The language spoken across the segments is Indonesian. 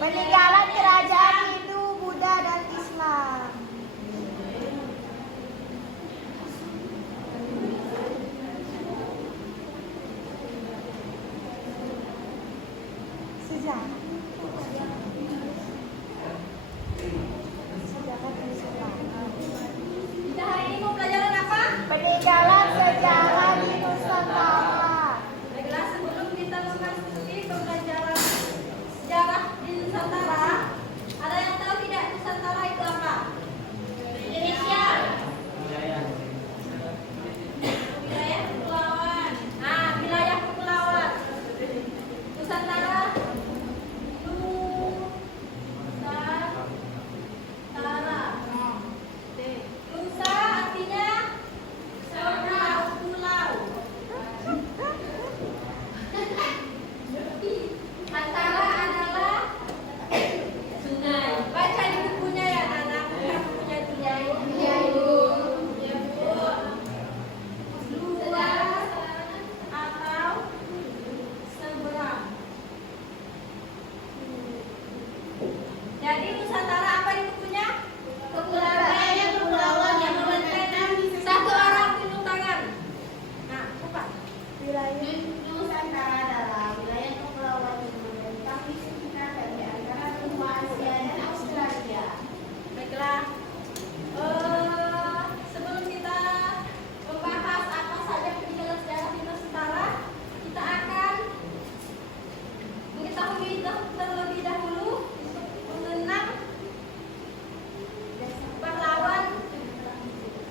Peninggalan kerajaan Hindu, Buddha, dan Islam. Sejarah. Kita hari ini mau pelajaran apa? Peninggalan sejarah di Nusantara. Baiklah, sebelum kita memasuki pembelajaran sejarah di Nusantara, ada yang tahu tidak Nusantara itu apa? Indonesia. Wilayah kepulauan. Nah, wilayah kepulauan. Nusantara. Nusantara. Nusa artinya pulau. Antara adalah sungai. Baca di bukunya ya anak. Bukunya itu ya. Iya ibu. Ya bu. Luas atau seberang. Jadi Nusantara apa di bukunya? Kepulauan yang membentangkan satu orang tunjuk tangan. Nah, apa? Wilayah Nusantara adalah wilayah kepulauan yang membentang di sekitar dan di antara benua Asia dan Australia. Baiklah. Sebelum kita membahas apa saja peninggalan sejarah di Nusantara, kita akan mengetahui terlebih dahulu mengenang pahlawan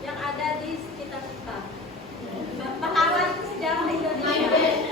yang ada di sekitar kita. Pahlawan sejarah Indonesia.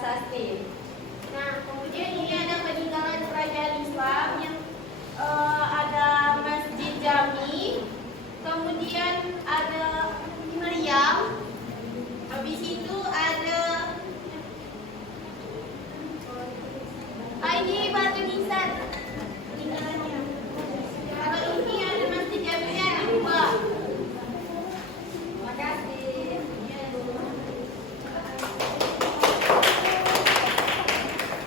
prasasti. Nah, kemudian ini ada peninggalan kerajaan Islam yang ada Masjid Jami, kemudian ada meriam, habis itu ada ini batu nisan peninggalannya. Kalau ini ada Masjid Jaminya ada dua. Terima kasih.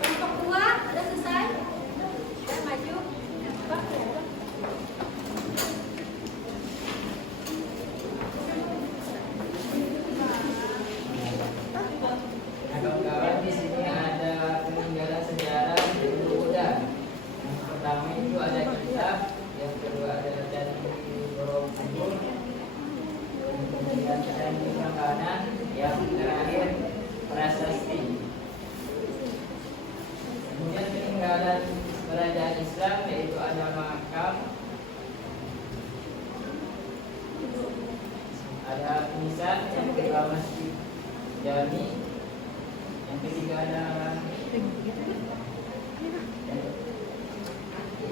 Kelompok 2 ada selesai? Dan maju. Nah, kawan-kawan, di sini ada peninggalan sejarah dulu Buddha. Yang pertama itu ada kitab, yang kedua ada candi Borobudur, kemudian candi makanan, yang terakhir prasasti. Kemudian peninggalan kerajaan Islam yaitu ada makam, ada nisan, yang kedua masjid Jami, yang ketiga ada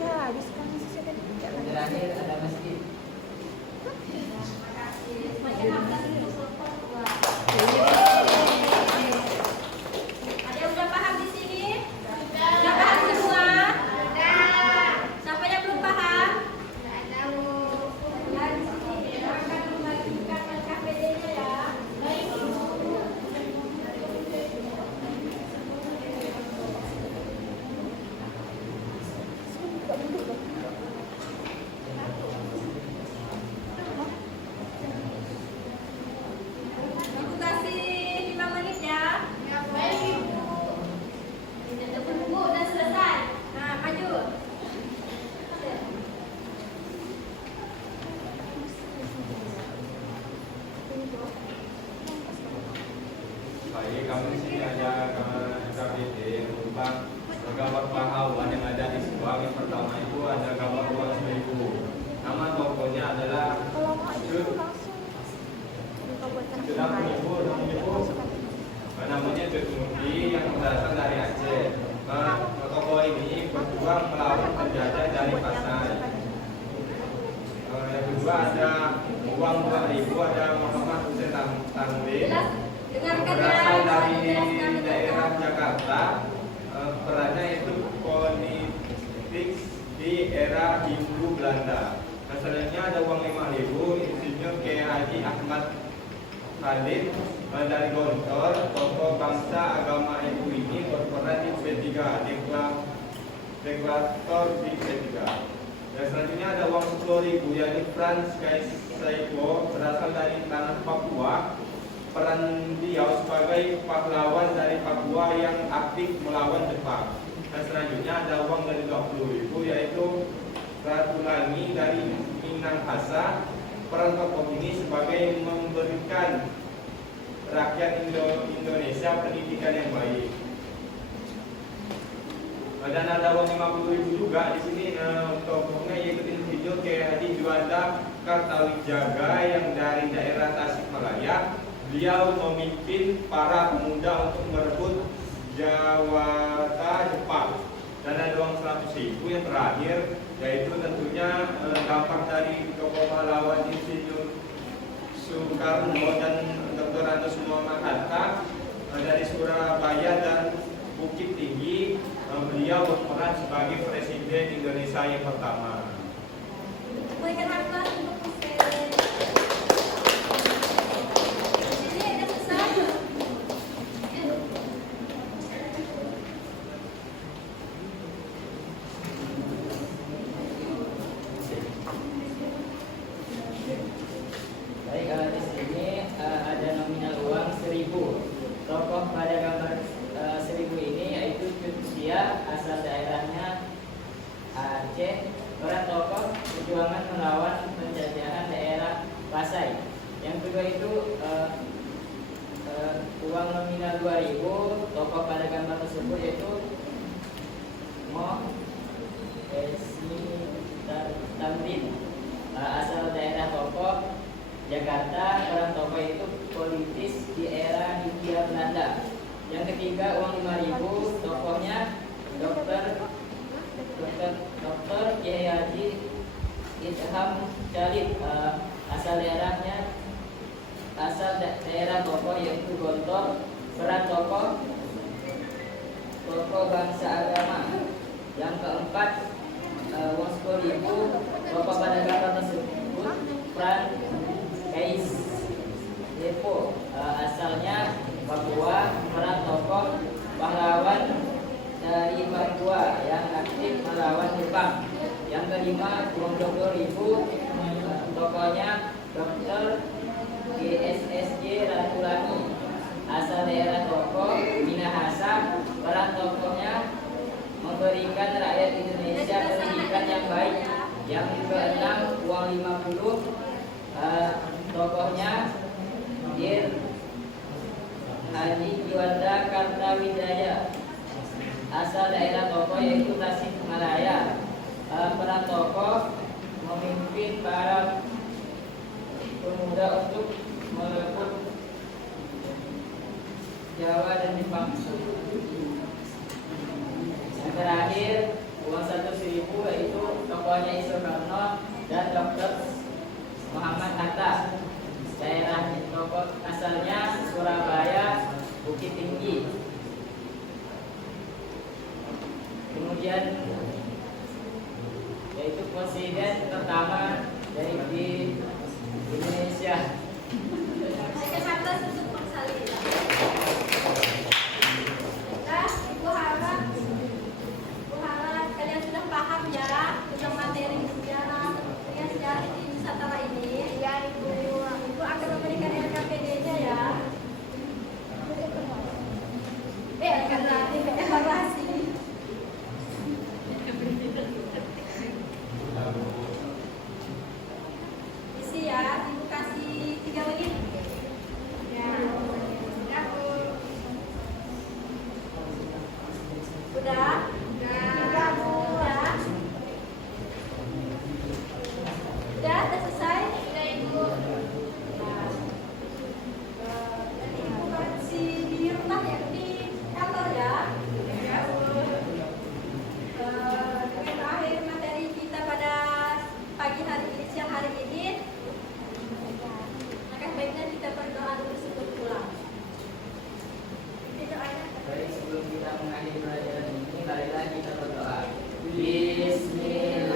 Ya, habis kami selesai tadi. yang terakhir ada masjid. Terima kasih. Semakin hafal dulu kelompok 2. Ada yang udah paham di sini? Udah paham semua? Siapa yang belum paham? Ya, di sini akan membagikan KPD-nya ya. Aku kasih 5 menit ya. Tepuk buku dan selesai. Nah, maju. Baik, kami di sini ada KBD tentang gambar pahlawan yang ada di Subang. Yang pertama itu ada gambar uang 1000. Nama tokohnya adalah Kalau mau itu langsung sudah menyebut namanya Cutmuti yang berasal dari Aceh. Tokoh ini berjuang melawan penjajah dari Pasai. Yang kedua ada uang 2000, ada Muhammad Hussein Tanwir. Jelas. Dengarkan ya. Berasal dari Jelaskan itu. daerah Jakarta. Perannya itu politik di era Hindu Belanda. Nah, selanjutnya ada uang 5.000, Insinyur Kiai Haji Ahmad Khalid dari Gontor. Tokoh bangsa agama NU ini berperan di P3, deklarator di P3. Dan selanjutnya ada uang 10.000, yakni Franz Kaisaipo, berasal dari tanah Papua. Peran beliau sebagai pahlawan dari Papua yang aktif melawan Jepang. Dan selanjutnya ada uang dari 20.000, yaitu Ratulangi dari Minahasa. Peran tokoh ini sebagai memberikan rakyat Indonesia pendidikan yang baik. Dan ada uang 50.000 juga di sini, tokohnya yaitu Insinyur Kiai Haji Juanda Kartawijaya yang dari daerah Tasikmalaya. Beliau memimpin para pemuda untuk merebut Jawata Jepang. Dan ada uang 100.000 yang terakhir, yaitu tentunya dampak dari tokoh pahlawan Insinyur Soekarno dan Dr. Andes Muhammad Hatta dari Surabaya dan Bukit Tinggi. Beliau berperan sebagai Presiden Indonesia yang pertama. Berikan hafal untuk Hussein. Jadi ada selesai. Baik, di sini ada nominal uang 1.000. Tokoh pada gambar 1.000 ini yaitu Cutmutia, asal daerahnya Aceh. Para tokoh perjuangan melawan penjajahan daerah Pasai. Yang kedua itu uang nominal 2.000. Tokoh pada gambar tersebut yaitu Mo Esi Tamrin, asal daerah Tokoh Jakarta. Orang tokoh itu politis di era Hindia Belanda. Yang ketiga uang 5.000, tokohnya Dokter Kiai Haji Idham Jalid, asal daerah tokoh yaitu Gontor. Peran tokoh bangsa agama. Yang keempat uang 10.000, tokoh pada gambar tersebut peran Kais Depo, asalnya Papua. Peran tokoh pahlawan dari Papua yang aktif melawan Jepang. Yang kelima uang 20.000, tokohnya Dr. GSSJ Ratulani, asal daerah tokoh Minahasa. Peran tokohnya memberikan rakyat Indonesia pendidikan yang baik. Yang keenam uang 50, tokohnya Dir Haji Juanda Kartawijaya, asal daerah tokoh yaitu Tasikmalaya. Peran tokoh memimpin para pemuda untuk merebut Jawa dan Jepang. Yang terakhir uang 100.000 yaitu tokohnya Soekarno dan Dr. Muhammad Hatta, daerah tokoh asalnya Surabaya Bukit Tinggi. Kemudian yaitu presiden pertama dari di Indonesia. Kata sesungguh sekali. Nah, Ibu harap kalian sudah paham ya tentang materi sejarah di Nusantara ini. Ya Ibu. Ibu akan memberikan LKPD-nya ya. Akan nanti evaluasi. Isi ya, Ibu kasih 3 menit. Ya. Ya Bu. Udah? Udah Bu. Udah? Udah selesai? Udah Ibu. Nanti Ibu kasih di rumah ya, di kantor ya. Ya Bu. Dengan akhir materi kita pada pagi hari ini, siang hari ini, maka baiknya kita berdoa dulu sebelum pulang. Ini doanya. Baik, sebelum kita mengakhiri pelajaran ini, marilah kita berdoa. Bismillah.